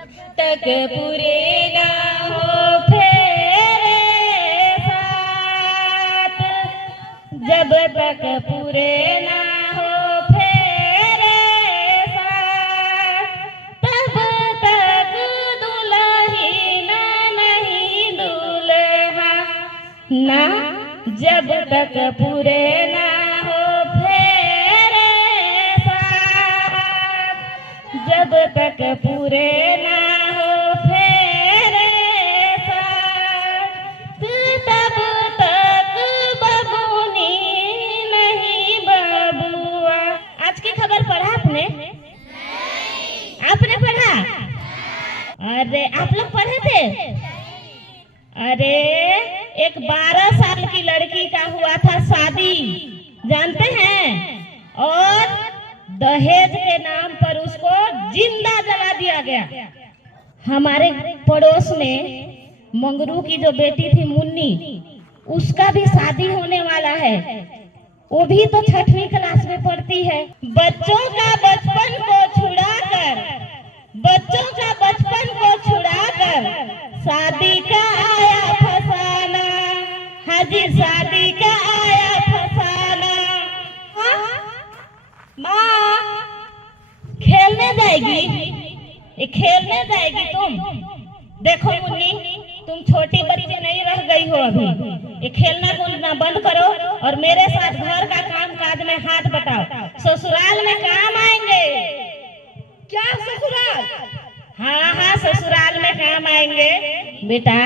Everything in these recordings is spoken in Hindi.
तक पूरे ना हो फेरे साथ, जब तक पूरे ना हो फेरे साथ, तब तक दुल्हन नहीं दूल्हा ना, जब तक पूरे ना हो फेरे साथ, जब तक पूरे ना हो फेरे साथ, तब तक बबूनी नहीं बबुआ। आज की खबर पढ़ा आपने? आपने पढ़ा? अरे आप लोग पढ़े थे? अरे एक 12 साल की लड़की का हुआ था शादी, जानते हैं? और दहेज के नाम पर उसको जिंदा जला दिया गया। हमारे पड़ोस में मंगरू की जो बेटी थी मुन्नी, उसका भी शादी होने वाला है। वो भी तो 6वीं क्लास में पढ़ती है। बच्चों का बचपन को छुड़ाकर, बच्चों का बचपन को छुड़ाकर शादी का आया फसाना, हाजी शादी का आया फसाना। माँ खेलने जाएगी, ये खेलने जाएगी तुम? देखो मुन्नी, तुम छोटी बच्ची नहीं रह गई हो अभी। ये खेलना कूदना बंद करो और मेरे साथ घर का काम काज में हाथ बटाओ। ससुराल में काम आएंगे। क्या ससुराल? हाँ हाँ, ससुराल में काम आएंगे। बेटा,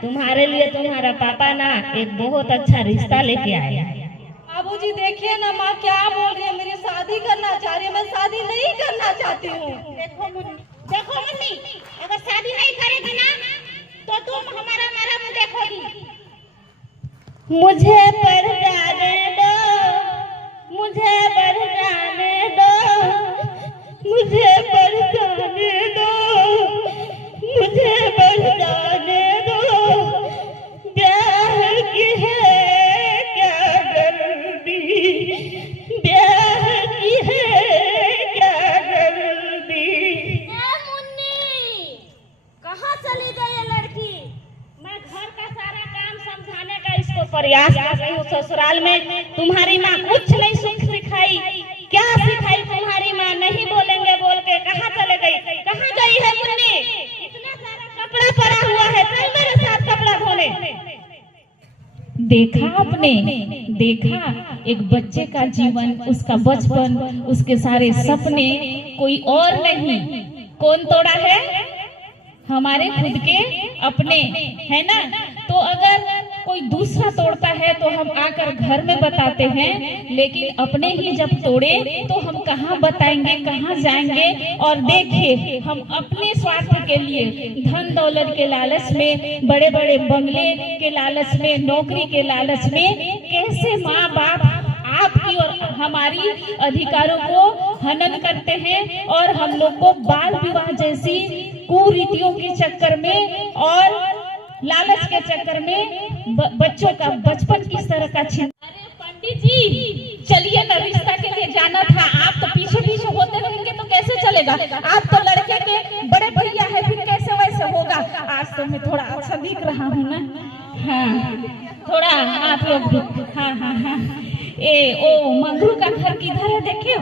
तुम्हारे लिए तुम्हारा पापा ना एक बहुत अच्छा रिश्ता लेके आया है। बाबूजी देखिए ना, माँ क्या बोल रही है, मेरी शादी करना चाह रही है, मैं शादी नहीं करना चाहती हूँ। देखो मुन्नी, अगर शादी नहीं करेगी ना तो तुम हमारा मुंह देखोगी। मुझे पढ़ जाने दो, मुझे पढ़ जाने दो, मुझे पढ़ जाने दो, मुझे पढ़ जाने दो। ब्याह की है क्या जल्दी, ब्याह की है क्या जल्दी। मुन्नी, कहाँ चली गई ये लड़की? मैं घर का सारा काम समझाने का इसको प्रयास कर रही हूँ। ससुराल में तुम्हारी माँ कुछ नहीं सिखाई। क्या सिखाई तुम्हारी माँ? नहीं बोलेंगे बोल के कहाँ चले गई? कहाँ गई है मुन्नी? इतना सारा कपड़ा पड़ा हुआ है, चल मेरे साथ कपड़ा धोने। देखा आपने? देखा एक बच्चे का जीवन, उसका बचपन, उसके सारे सपने कोई और नहीं, कौन तोड़ा है? हमारे खुद के अपने, है ना? तो अगर कोई दूसरा तोड़ता है तो हम आकर घर में बताते हैं, लेकिन अपने ही जब तोड़े तो हम कहाँ बताएंगे, कहाँ जाएंगे? और देखिए, हम अपने स्वार्थ के लिए, धन दौलत के लालच में, बड़े बड़े बंगले के लालच में, नौकरी के लालच में कैसे माँ बाप आपकी और हमारी अधिकारों को हनन करते हैं और हम लोग को बाल विवाह जैसी कुरीतियों के चक्कर में और लालच के चक्कर में बच्चों का बचपन किस तरह का छीन। अरे पंडित जी, चलिए ना, रिश्ता के लिए जाना था। आप तो पीछे पीछे होते रहेंगे तो कैसे चलेगा? आप तो लड़के के बड़े भैया है, फिर कैसे वैसे होगा? आज तो मैं थोड़ा अच्छा दिख रहा हूँ ना। हाँ, थोड़ा आप लोग भी। हाँ हाँ हाँ। ओ मंगरू का घर किधर है देखे?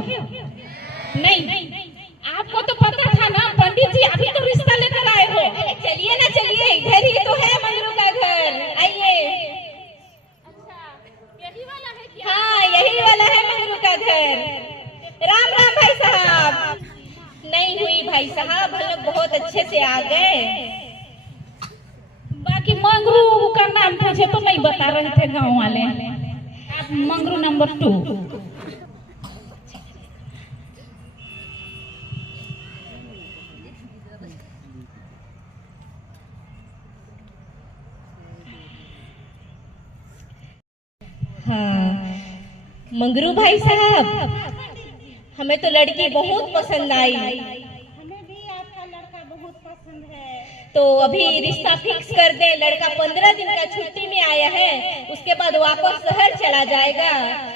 नहीं, आपको तो पता था ना पंडित जी, अभी तो रिश्ता लेकर आए हो। चलिए ना, चलिए, इधर ही तो है मंगरू का घर, आइए। अच्छा, यही वाला है क्या? हाँ, यही वाला है मंगरू का घर। राम राम भाई साहब। नहीं हुई भाई साहब, हम लोग बहुत अच्छे से आ गए। बाकी मंगरू का नाम पूछे तो नहीं बता रहे थे गांव वाले। आप मंगरू नंबर 2। हाँ, मंगरू भाई साहब, हमें तो लड़की बहुत पसंद आई। हमें भी आपका लड़का बहुत पसंद है। तो अभी रिश्ता फिक्स कर दे। लड़का 15 दिन का छुट्टी में आया है, उसके बाद वापस शहर चला जाएगा।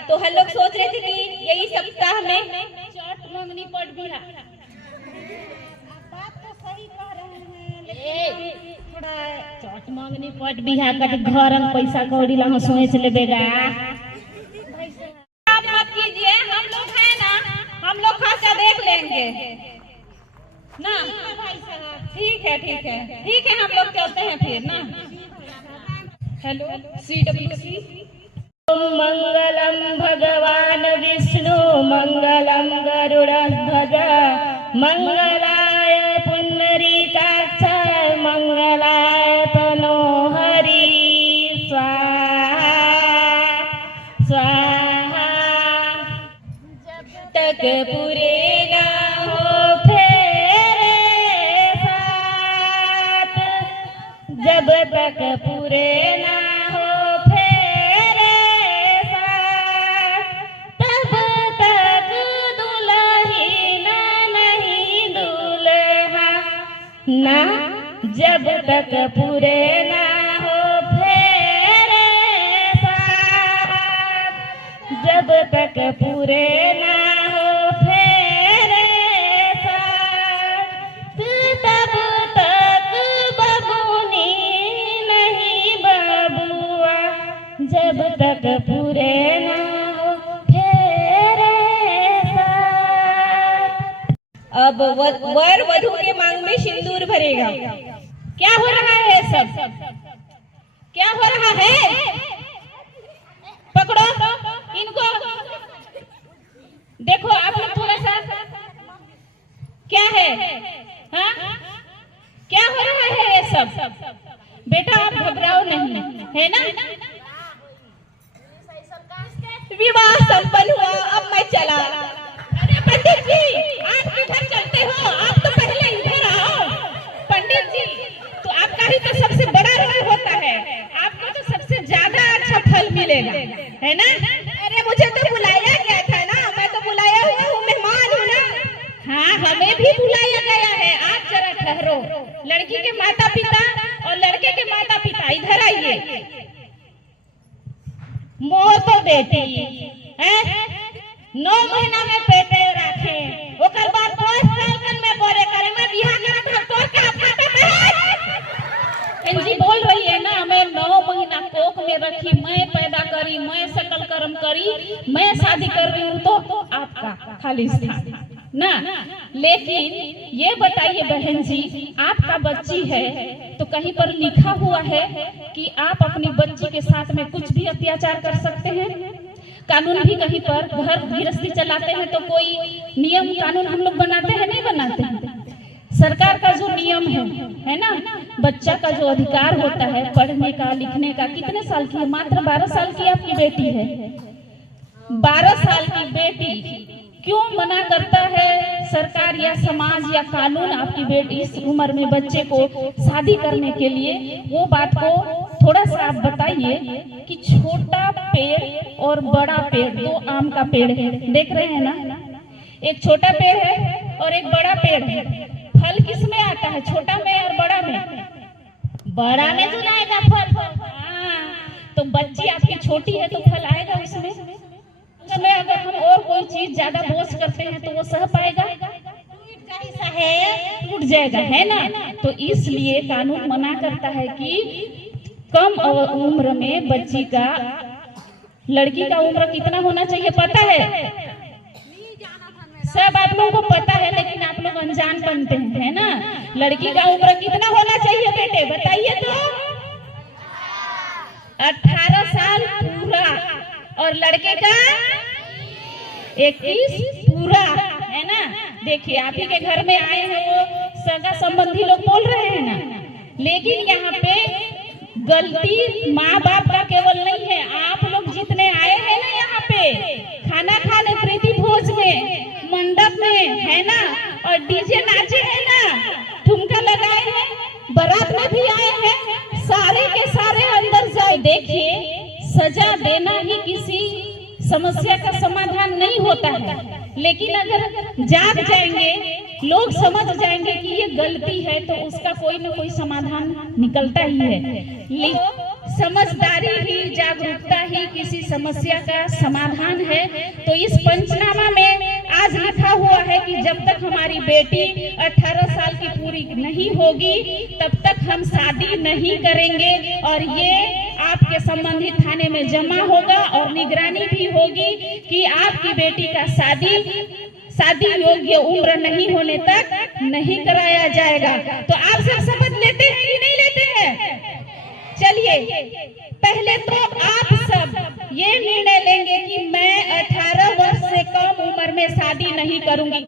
तो हम लोग सोच रहे थे कि यही सप्ताह में चौथ मंगनी पड़ भी। बात तो सही कह रहे चोट मांगनी पट बिहा कट घर में पैसा कौड़ी ला सोच ले बेगा। आप मत कीजिए, हम लोग हैं ना, हम लोग खर्चा देख लेंगे ना। ठीक है ठीक है ठीक है, हम लोग चलते हैं फिर ना। Hello CWC। मंगलम भगवान विष्णु मंगलम गरुड़ध्वज मंगलाय पुंडरीकाक्ष मंगलाय तनोहरि स्वाहा स्वाहा। तक पूरे ना हो फेरे साथ, जब तक पूरे ना हो फेरे साथ, तब तक दुल्हन नहीं दूल्हा ना। जब तक पूरे ना हो फेरे साथ, जब तक पूरे ना हो फेरे साथ, तब तक बबूनी नहीं बबुआ। जब तक पूरे ना हो फेरे साथ। अब वर वधु के मांग में सिंदूर भरेगा। क्या हो रहा है सब? क्या हो रहा है? पकड़ो इनको, देखो आप लोग थोड़ा सा। क्या है? हाँ, क्या हो रहा है ये सब? बेटा आप घबराओ नहीं, है ना? विवाह संपन्न हुआ, अब मैं चला। अरे पंडित जी, आप किधर चलते हो? आप तो पहले इधर आओ। पंडित जी, तो आपका ही तो सबसे बड़ा रोल होता है, आपको तो सबसे ज्यादा अच्छा फल मिलेगा, है ना? अरे मुझे तो बुलाया गया था ना, मैं तो बुलाया हुआ हूँ, मेहमान हूँ ना। हाँ, हमें भी बुलाया गया है। आप जरा ठहरो। लड़की के माता पिता और लड़के के माता पिता इधर आइए। मोर तो बेटी है 9 महीना में पेटे रखे, ओकर बाद 10 साल कन में बोरे करे में बिहार करत हम तो क्या पता है? जी बोल रही है ना, मैं 9 महीना कोख में रखी, मैं पैदा करी, मैं सकल कर्म करी, मैं शादी कर रही हूँ, तो आपका खाली स्थान ना। लेकिन ये बताइए बहन जी, आपका बच्ची है तो कहीं पर लिखा हुआ है कि आप अपनी बच्ची के साथ में कुछ भी अत्याचार कर सकते हैं? कानून भी कहीं पर घर गृहस्थी चलाते हैं तो कोई नियम कानून हम लोग बनाते हैं, नहीं बनाते हैं? सरकार का जो नियम है ना, बच्चा का जो अधिकार होता है पढ़ने का लिखने का। कितने साल की है? मात्र 12 साल की आपकी बेटी है। 12 साल की बेटी क्यों मना करता है सरकार या समाज या कानून आपकी बेटी इस उम्र में बच्चे को शादी करने के लिए? वो बात को थोड़ा सा आप बताइए कि छोटा पेड़ और बड़ा पेड़, 2 आम का पेड़ है, देख रहे हैं ना? एक छोटा पेड़ है और एक बड़ा पेड़ है। फल किस में आता है, छोटा में और बड़ा में? बड़ा में जो आएगा फल। तो बच्ची आपकी छोटी है तो फल आएगा उसमें। उसमें अगर हम और कोई चीज ज्यादा बोझ करते हैं तो वो सह पाएगा? टूट जाएगा, है ना? तो इसलिए कानून मना करता है कि कम उम्र में बच्ची का, लड़की का उम्र कितना होना चाहिए पता है? सब आप लोगों को पता है, लेकिन आप लोग अनजान बनते हैं, है ना? लड़की का उम्र कितना होना चाहिए बेटे, बताइए तो? 18 साल पूरा, और लड़के का 21 पूरा, है ना? देखिए आप ही के घर में आए हैं, वो सगा संबंधी लोग बोल रहे हैं ना, लेकिन यहाँ पे गलती माँ बाप का केवल नहीं है। आप लोग जितने आए हैं ना यहाँ पे खाना खाने प्रीति भोज में, मंडप में, है ना, और डीजे नाचे है ना, ठुमका लगाए हैं, बारात में भी आए हैं, सारे के सारे अंदर जाए। देखिए सजा देना ही किसी समस्या का समाधान नहीं होता है, लेकिन अगर जाग जाएंगे, लोग समझ जाएंगे कि ये गलती है, तो उसका कोई ना कोई समाधान निकलता ही है। समझदारी ही, जागरूकता ही किसी समस्या का समाधान है। तो इस पंचनामा में आज लिखा हुआ है कि जब तक हमारी बेटी 18 साल की पूरी नहीं होगी तब तक हम शादी नहीं करेंगे, और ये आपके संबंधित थाने में जमा होगा और निगरानी भी होगी कि आपकी बेटी का शादी योग्य उम्र नहीं होने तक नहीं कराया जाएगा। तो आप सब शपथ लेते हैं कि नहीं लेते हैं? चलिए, पहले तो आप सब ये निर्णय लेंगे कि मैं 18 वर्ष से कम उम्र में शादी नहीं करूंगी।